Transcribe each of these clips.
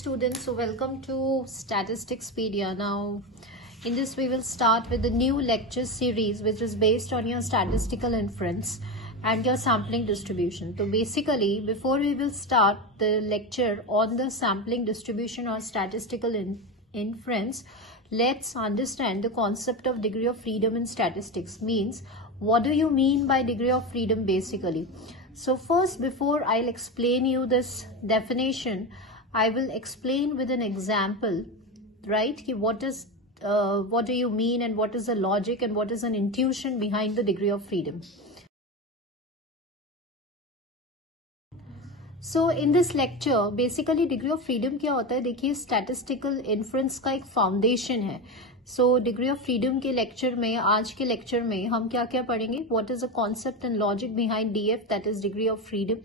students, so welcome to Statisticspedia. Now in this we will start with the new lecture series which is based on your statistical inference and your sampling distribution. So basically before we will start the lecture on the sampling distribution or statistical inference, let's understand the concept of degree of freedom in statistics. Means what do you mean by degree of freedom basically? So first, before I'll explain you this definition, I will explain with an example, right? What do you mean and what is the logic and what is an intuition behind the degree of freedom. So in this lecture, basically degree of freedom क्या होता है? देखिए statistical inference का एक foundation है. So degree of freedom के lecture में, आज के lecture में हम क्या क्या पढ़ेंगे? What is the concept and logic behind DF, that is degree of freedom?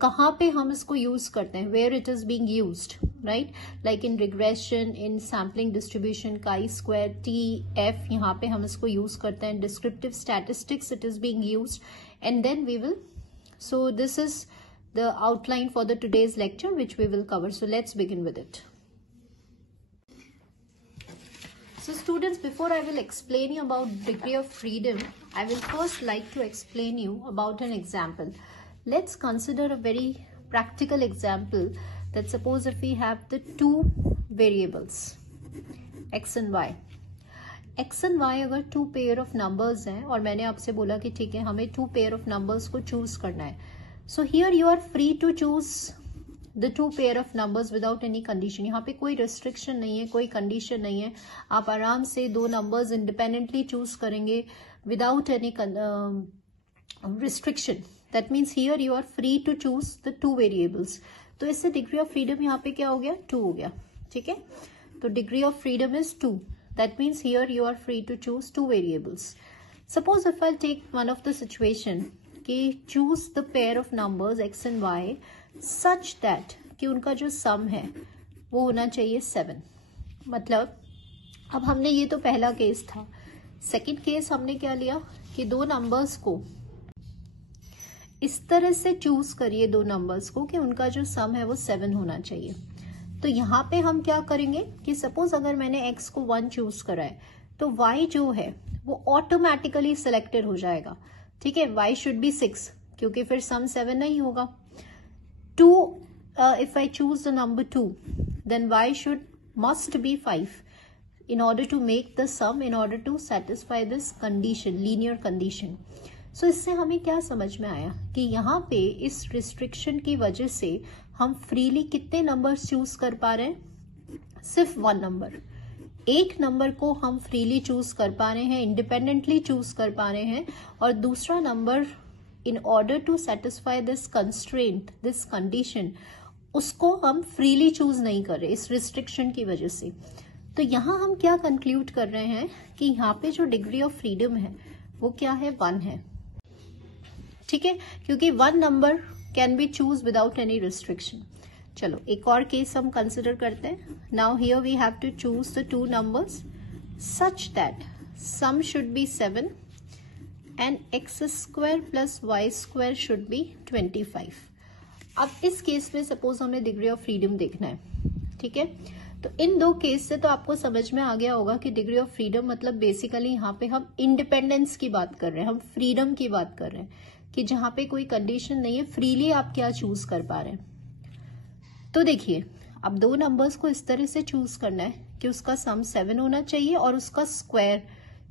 कहाँ पे हम इसको use करते हैं? Where it is being used, right? Like in regression, in sampling distribution, chi-square, TF, यहाँ पे हम इसको use करते हैं. Descriptive statistics it is being used, and then we will. So this is the outline for the today's lecture which we will cover. So let's begin with it. So students, before I will explain you about degree of freedom, I will first like to explain you about an example. Let's consider a very practical example that suppose if we have the two variables x and y. x and y अगर two pair of numbers हैं और मैंने आपसे बोला कि ठीक है हमें two pair of numbers को choose करना है. So here you are free to choose the two pair of numbers without any condition. यहाँ पे कोई restriction नहीं है, कोई condition नहीं है. आप आराम से दो numbers independently choose करेंगे without any restriction. That means here you are free to choose the two variables. तो इससे degree of freedom यहाँ पे क्या हो गया? 2 हो गया. ठीक है? तो degree of freedom is 2. That means here you are free to choose two variables. Suppose if I'll take one of the situation कि choose the pair of numbers x and y such that कि उनका जो sum है वो होना चाहिए 7. मतलब अब हमने ये तो पहला केस था. सेकंड केस हमने क्या लिया कि दो नंबर्स को इस तरह से चूज करिए, दो नंबर्स को कि उनका जो सम है वो 7 होना चाहिए. तो यहाँ पे हम क्या करेंगे कि सपोज अगर मैंने x को 1 चूज करा है तो y जो है वो ऑटोमेटिकली सिलेक्टेड हो जाएगा. ठीक है, y शुड बी 6 क्योंकि फिर सम 7 नहीं होगा. 2 if I choose the number 2 then y should must be 5 in order to make the sum, in order to satisfy this condition, linear condition. So इससे हमें क्या समझ में आया कि यहाँ पे इस रिस्ट्रिक्शन की वजह से हम फ्रीली कितने नंबर्स चूज कर पा रहे हैं? सिर्फ 1 नंबर. एक नंबर को हम फ्रीली चूज कर पा रहे हैं, इंडिपेंडेंटली चूज कर पा रहे हैं, और दूसरा number in order to satisfy this constraint, this condition, उसको हम फ्रीली चूज नहीं कर रहे इस रिस्ट्रिक्शन की वजह से. तो यहाँ हम क्या कंक्लूड कर रहे हैं कि यहाँ पे जो डिग्री ऑफ फ्रीडम है वो क्या है? 1 है. ठीक है, क्योंकि 1 number can be choose without any restriction. चलो एक और केस हम कंसिडर करते हैं. Now here we have to choose the two numbers such that sum should be 7 and x square plus y square should be 25. अब इस case में suppose हमें डिग्री ऑफ फ्रीडम देखना है. ठीक है, तो इन दो केस से तो आपको समझ में आ गया होगा कि डिग्री ऑफ फ्रीडम मतलब बेसिकली यहाँ पे हम इंडिपेंडेंस की बात कर रहे हैं, हम फ्रीडम की बात कर रहे हैं कि जहां पे कोई कंडीशन नहीं है, फ्रीली आप क्या चूज कर पा रहे हैं. तो देखिए अब दो नंबर्स को इस तरह से चूज करना है कि उसका सम 7 होना चाहिए और उसका square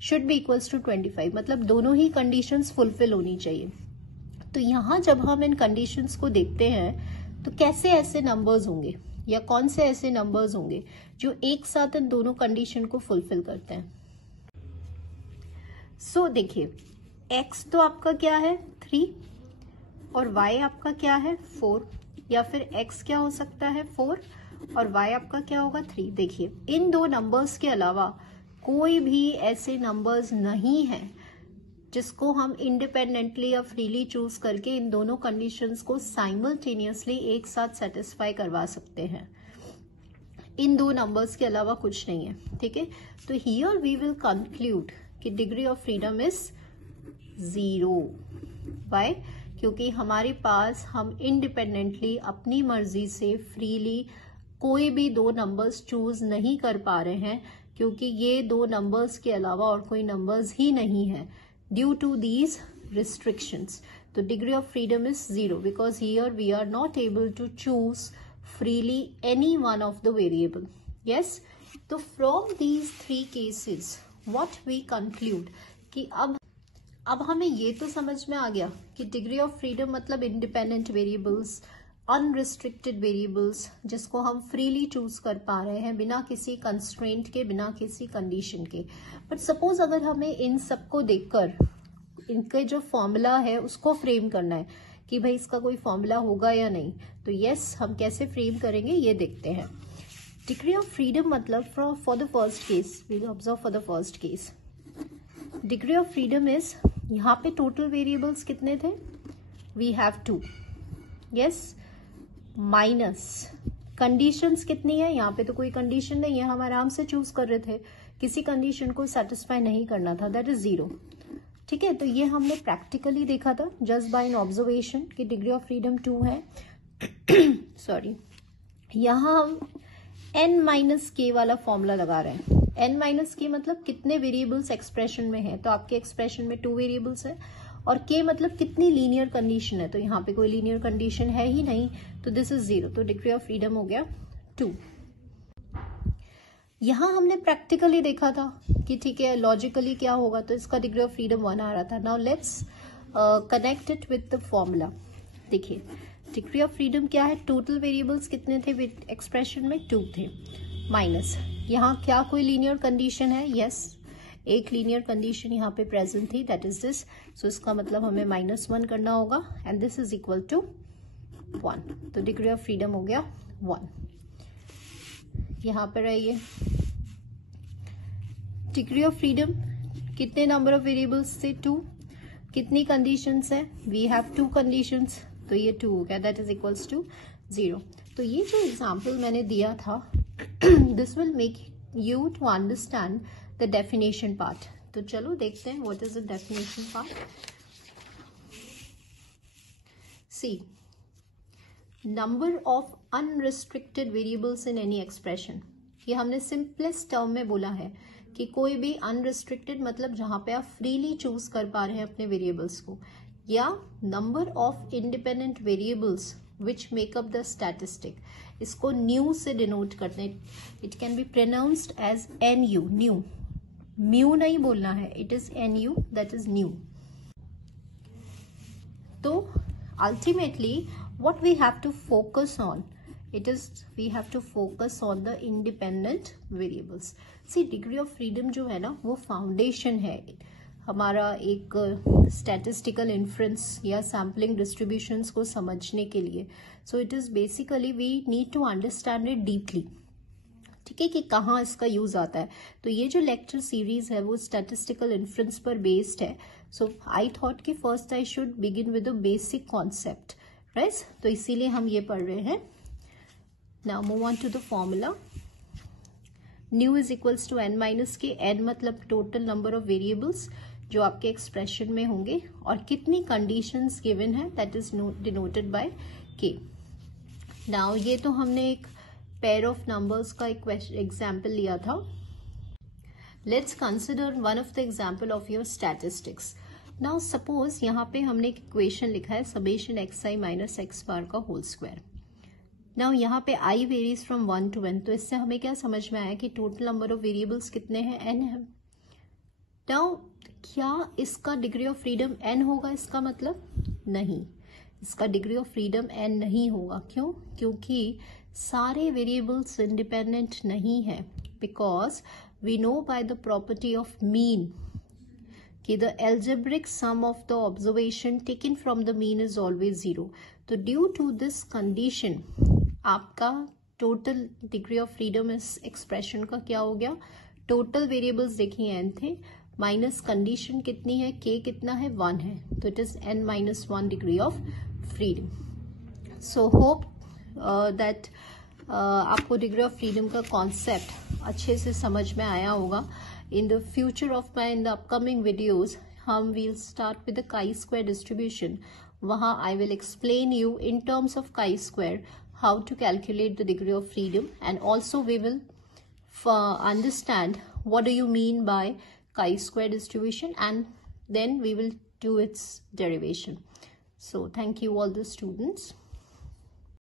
should be equals to 25. मतलब दोनों ही कंडीशंस फुलफिल होनी चाहिए. तो यहाँ जब हम इन कंडीशंस को देखते हैं तो कैसे ऐसे नंबर्स होंगे या कौन से ऐसे नंबर्स होंगे जो एक साथ इन दोनों कंडीशन को फुलफिल करते हैं. सो देखिए x तो आपका क्या है 3 और y आपका क्या है 4, या फिर x क्या हो सकता है 4 और y आपका क्या होगा 3. देखिए इन दो नंबर्स के अलावा कोई भी ऐसे नंबर्स नहीं है जिसको हम इंडिपेंडेंटली या फ्रीली चूज करके इन दोनों कंडीशंस को साइमल्टेनियसली एक साथ सेटिस्फाई करवा सकते हैं. इन दो नंबर्स के अलावा कुछ नहीं है. ठीक है, तो हियर वी विल कंक्लूड कि degree of freedom is 0. Why? क्योंकि हमारे पास हम इंडिपेंडेंटली अपनी मर्जी से फ्रीली कोई भी दो नंबर्स चूज नहीं कर पा रहे हैं क्योंकि ये दो नंबर्स के अलावा और कोई नंबर्स ही नहीं है due to these restrictions. The degree of freedom is 0 because here we are not able to choose freely any one of the variable. Yes? So from these three cases, what we conclude कि अब हमें ये तो समझ में आ गया कि degree of freedom मतलब इंडिपेंडेंट वेरिएबल्स, अनरिस्ट्रिक्टेड वेरिएबल्स जिसको हम फ्रीली चूज कर पा रहे हैं बिना किसी कंस्ट्रेंट के, बिना किसी कंडीशन के. बट सपोज अगर हमें इन सबको देखकर इनके जो फॉर्मूला है उसको फ्रेम करना है कि भाई इसका कोई फॉर्मूला होगा या नहीं, तो यस हम कैसे फ्रेम करेंगे ये देखते हैं. डिग्री ऑफ फ्रीडम मतलब for the first case, we will observe for the first case. Degree of freedom is, यहाँ पे टोटल वेरिएबल्स कितने थे, we have 2, yes, minus conditions कितनी है, यहाँ पे तो कोई कंडीशन नहीं है, हम आराम से चूज कर रहे थे, किसी कंडीशन को सेटिस्फाई नहीं करना था, दैट इज 0. ठीक है, तो ये हमने प्रैक्टिकली देखा था जस्ट बाय एन ऑब्जर्वेशन कि डिग्री ऑफ फ्रीडम 2 है. सॉरी, यहाँ हम n-k वाला फॉर्मूला लगा रहे हैं. n-k मतलब कितने वेरिएबल्स एक्सप्रेशन में है, तो आपके एक्सप्रेशन में 2 वेरिएबल्स है, और k मतलब कितनी लीनियर कंडीशन है, तो यहाँ पे कोई लीनियर कंडीशन है ही नहीं, तो दिस इज 0. तो डिग्री ऑफ फ्रीडम हो गया 2. यहाँ हमने प्रैक्टिकली देखा था कि ठीक है लॉजिकली क्या होगा, तो इसका डिग्री ऑफ फ्रीडम 1 आ रहा था. Now let's connect it with the formula. देखिए डिग्री ऑफ फ्रीडम क्या है, टोटल वेरिएबल्स कितने थे विद एक्सप्रेशन में 2 थे, माइनस यहाँ क्या कोई लीनियर कंडीशन है, यस एक लीनियर कंडीशन यहाँ पे प्रेजेंट थी, दैट इज दिस. सो इसका मतलब हमें -1 करना होगा and this is equal to 1. तो डिग्री ऑफ फ्रीडम हो गया 1. यहाँ पर रहिए, डिग्री ऑफ फ्रीडम कितने नंबर ऑफ वेरिएबल्स थे, 2. कितनी कंडीशंस है, वी हैव 2 कंडीशंस, तो ये 2 हो गया, दैट इज इक्वल्स टू 0. तो ये जो एग्जाम्पल मैंने दिया था this will make you to understand the definition part. तो चलो देखते हैं what is the definition part. See, number of unrestricted variables in any expression, ये हमने सिंपलेस्ट टर्म में बोला है कि कोई भी अनरिस्ट्रिक्टेड मतलब जहां पे आप फ्रीली चूज कर पा रहे हैं अपने वेरिएबल्स को, या number of independent variables which make up the statistic, इसको न्यू से डिनोट करते हैं. It can be pronounced as NU, nu, mu नहीं बोलना है, it is NU, that is nu. तो ultimately what we have to focus on, it is we have to focus on the independent variables. See, degree of freedom जो है ना वो foundation है हमारा एक स्टैटिस्टिकल इन्फ्रेंस या सैम्पलिंग डिस्ट्रीब्यूशंस को समझने के लिए. So it is basically we need to understand it deeply. ठीक है, कि कहाँ इसका यूज आता है. तो ये जो लेक्चर सीरीज है वो स्टैटिस्टिकल इन्फ्रेंस पर बेस्ड है. सो आई थॉट कि first I should begin with a basic concept, right. तो इसीलिए हम ये पढ़ रहे हैं. Now move on to the formula. Nu is equals to n-k. n मतलब टोटल नंबर ऑफ वेरिएबल्स जो आपके एक्सप्रेशन में होंगे और कितनी कंडीशंस गिवन है, that is denoted by k. Now ये तो हमने एक पेयर ऑफ नंबर्स का एक एग्जाम्पल लिया था. Let's consider one of the example of your statistics. Now suppose यहाँ पे हमने एक इक्वेशन लिखा है समेशन xi माइनस x बार का होल स्क्वायर. नाउ यहाँ पे i varies from 1 to n, तो इससे हमें क्या समझ में आया कि टोटल नंबर ऑफ वेरिएबल्स कितने हैं, n है. नाउ क्या इसका डिग्री ऑफ फ्रीडम n होगा, इसका मतलब नहीं, इसका डिग्री ऑफ फ्रीडम n नहीं होगा. क्यों? क्योंकि सारे वेरिएबल्स इंडिपेंडेंट नहीं है, because we know by the property of mean कि the algebraic sum of the observation taken from the mean is always 0. तो ड्यू टू दिस कंडीशन आपका टोटल डिग्री ऑफ फ्रीडम इस एक्सप्रेशन का क्या हो गया, टोटल वेरिएबल्स देखिए n थे, माइनस कंडीशन कितनी है, k कितना है, 1 है, तो it is n-1 degree of freedom. So hope that आपको डिग्री ऑफ फ्रीडम का कॉन्सेप्ट अच्छे से समझ में आया होगा. In the future of my in the upcoming videos, हम will start with the chi-square distribution. वहाँ I will explain you in terms of chi-square how to calculate the degree of freedom, and also we will understand what do you mean by chi-square distribution, and then we will do its derivation. So thank you all the students.